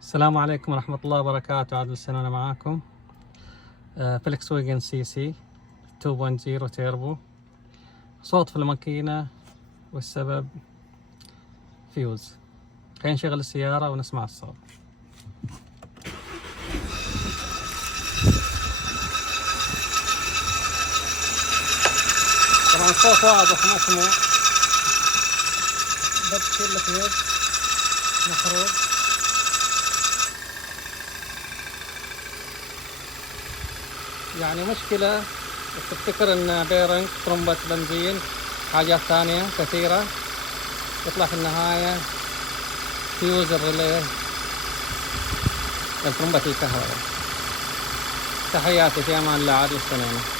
السلام عليكم ورحمة الله وبركاته. عاد السنة أنا معاكم. فليكس واجن سي سي 2.0 تيربو. صوت في الماكينة والسبب فيوز. خلينا نشغل السيارة ونسمع الصوت. طبعا الصوت واضح مسموع. بتشيل الفيوز محروق. يعني مشكلة تفتكر ان بيرنج ترمبة بنزين حاجات ثانية كثيرة، يطلع في النهاية فيوز الريلي لترمبة الكهرباء. تحياتي، في امان الله. عاد السلامة.